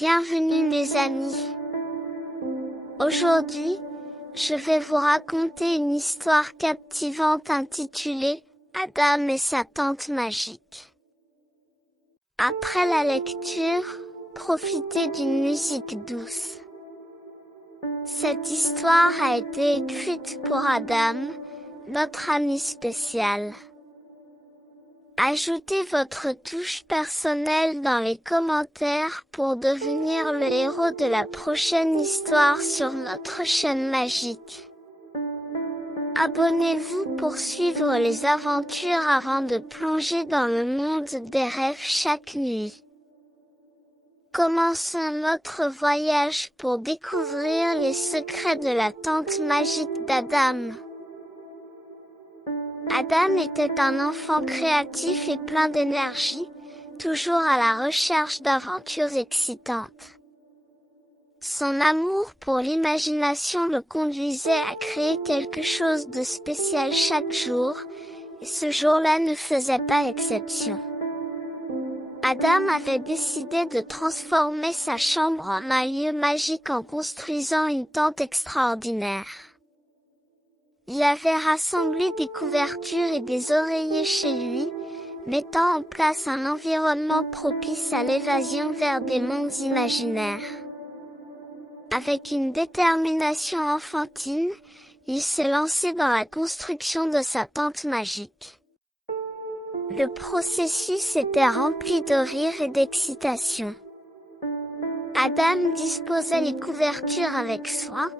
Bienvenue mes amis. Aujourd'hui, je vais vous raconter une histoire captivante intitulée Adam et sa tente magique. Après la lecture, profitez d'une musique douce. Cette histoire a été écrite pour Adam, notre ami spécial. Ajoutez votre touche personnelle dans les commentaires pour devenir le héros de la prochaine histoire sur notre chaîne magique. Abonnez-vous pour suivre les aventures avant de plonger dans le monde des rêves chaque nuit. Commençons notre voyage pour découvrir les secrets de la tente magique d'Adam. Adam était un enfant créatif et plein d'énergie, toujours à la recherche d'aventures excitantes. Son amour pour l'imagination le conduisait à créer quelque chose de spécial chaque jour, et ce jour-là ne faisait pas exception. Adam avait décidé de transformer sa chambre en un lieu magique en construisant une tente extraordinaire. Il avait rassemblé des couvertures et des oreillers chez lui, mettant en place un environnement propice à l'évasion vers des mondes imaginaires. Avec une détermination enfantine, il s'est lancé dans la construction de sa tente magique. Le processus était rempli de rire et d'excitation. Adam disposait les couvertures avec soin,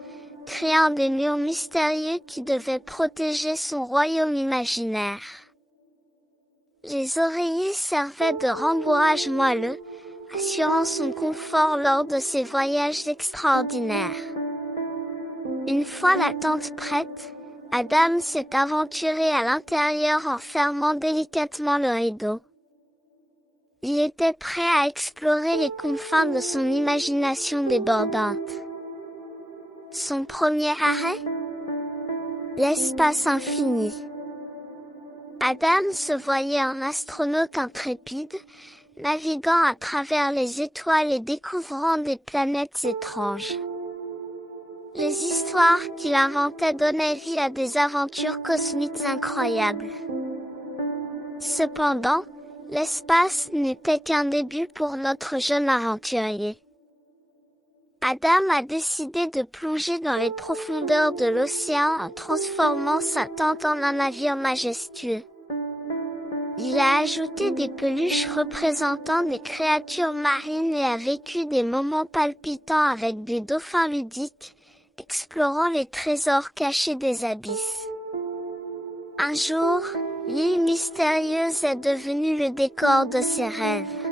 créant des murs mystérieux qui devaient protéger son royaume imaginaire. Les oreillers servaient de rembourrage moelleux, assurant son confort lors de ses voyages extraordinaires. Une fois la tente prête, Adam s'est aventuré à l'intérieur en fermant délicatement le rideau. Il était prêt à explorer les confins de son imagination débordante. Son premier arrêt? L'espace infini. Adam se voyait un astronaute intrépide, naviguant à travers les étoiles et découvrant des planètes étranges. Les histoires qu'il inventait donnaient vie à des aventures cosmiques incroyables. Cependant, l'espace n'était qu'un début pour notre jeune aventurier. Adam a décidé de plonger dans les profondeurs de l'océan en transformant sa tente en un navire majestueux. Il a ajouté des peluches représentant des créatures marines et a vécu des moments palpitants avec des dauphins ludiques, explorant les trésors cachés des abysses. Un jour, l'île mystérieuse est devenue le décor de ses rêves.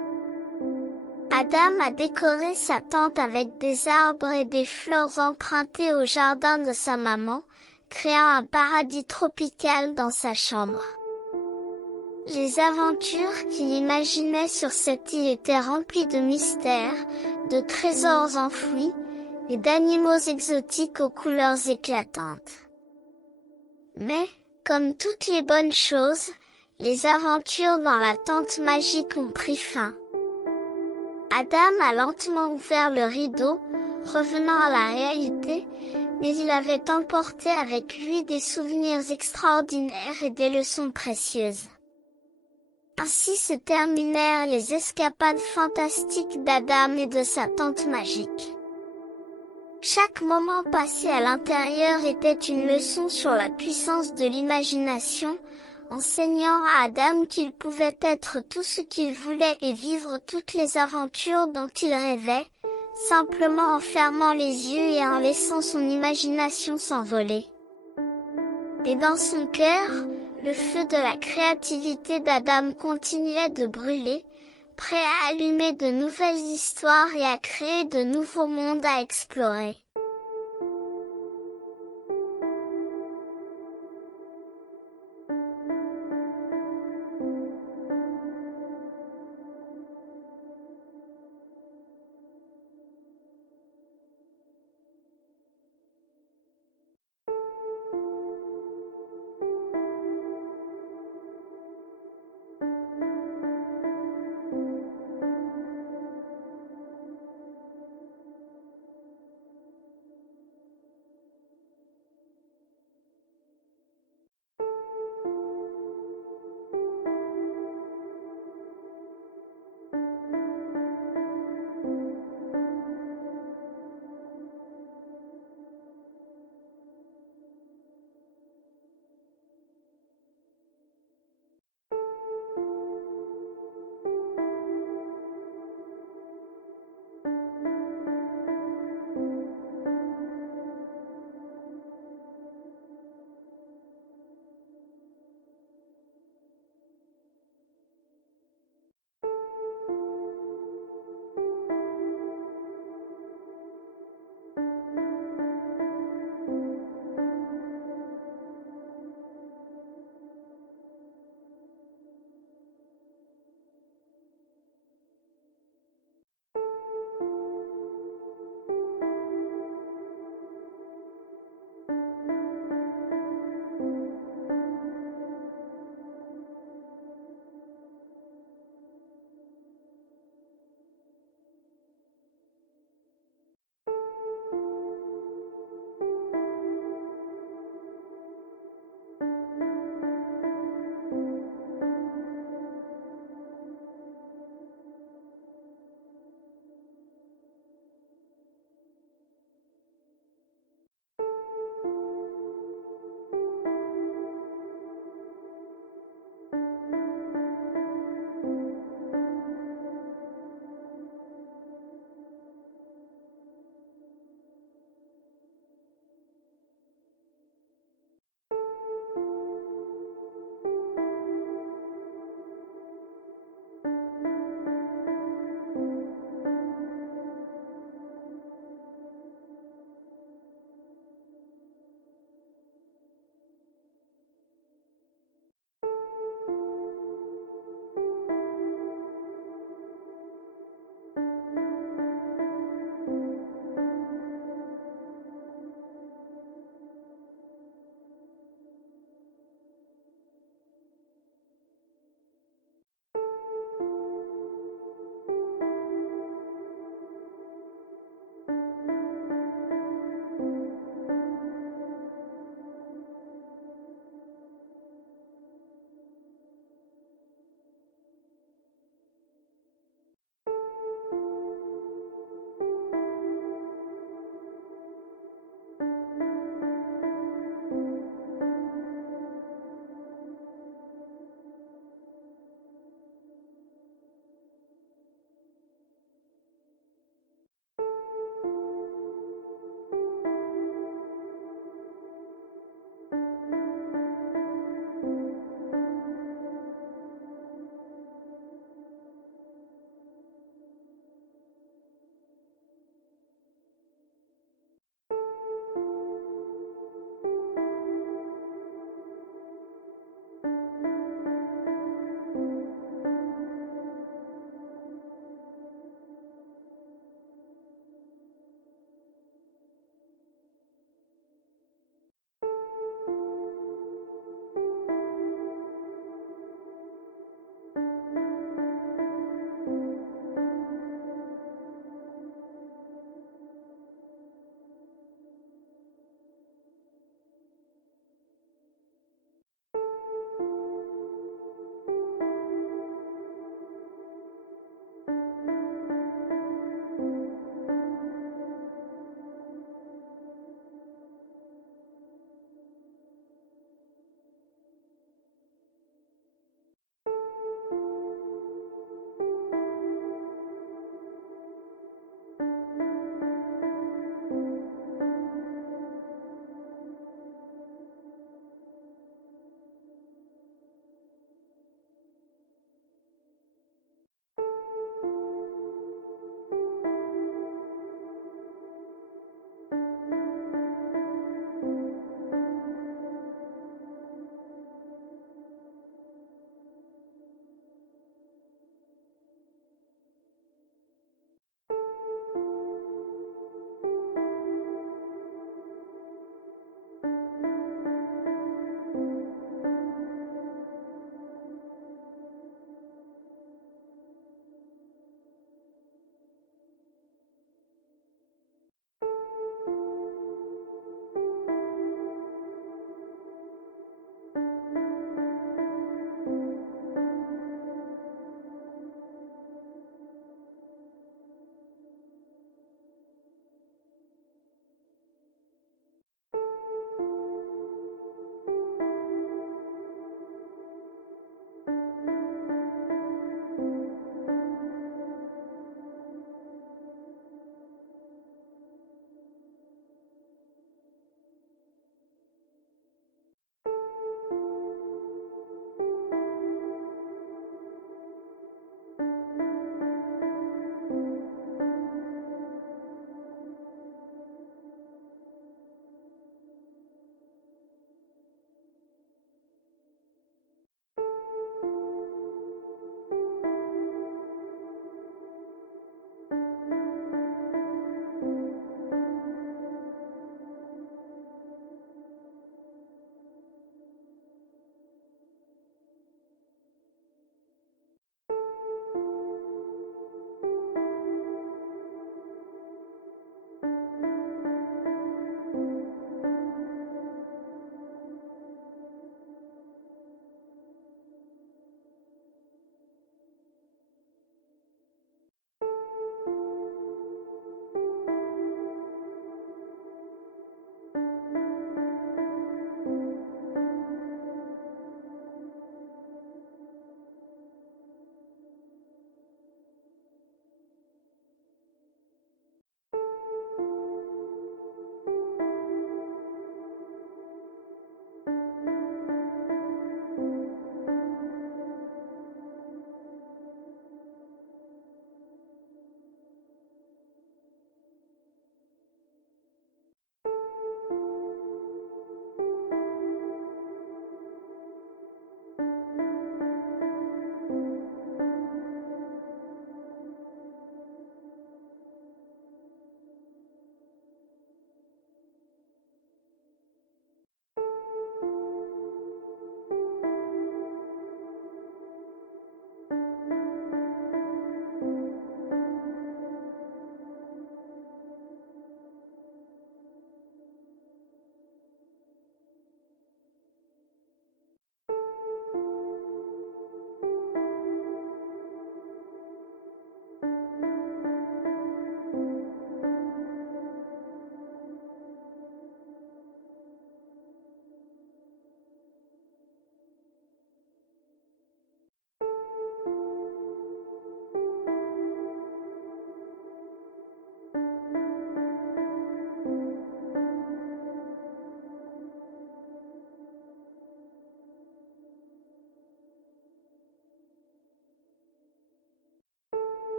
Adam a décoré sa tente avec des arbres et des fleurs empruntées au jardin de sa maman, créant un paradis tropical dans sa chambre. Les aventures qu'il imaginait sur cette île étaient remplies de mystères, de trésors enfouis, et d'animaux exotiques aux couleurs éclatantes. Mais, comme toutes les bonnes choses, les aventures dans la tente magique ont pris fin. Adam a lentement ouvert le rideau, revenant à la réalité, mais il avait emporté avec lui des souvenirs extraordinaires et des leçons précieuses. Ainsi se terminèrent les escapades fantastiques d'Adam et de sa tente magique. Chaque moment passé à l'intérieur était une leçon sur la puissance de l'imagination, enseignant à Adam qu'il pouvait être tout ce qu'il voulait et vivre toutes les aventures dont il rêvait, simplement en fermant les yeux et en laissant son imagination s'envoler. Et dans son cœur, le feu de la créativité d'Adam continuait de brûler, prêt à allumer de nouvelles histoires et à créer de nouveaux mondes à explorer.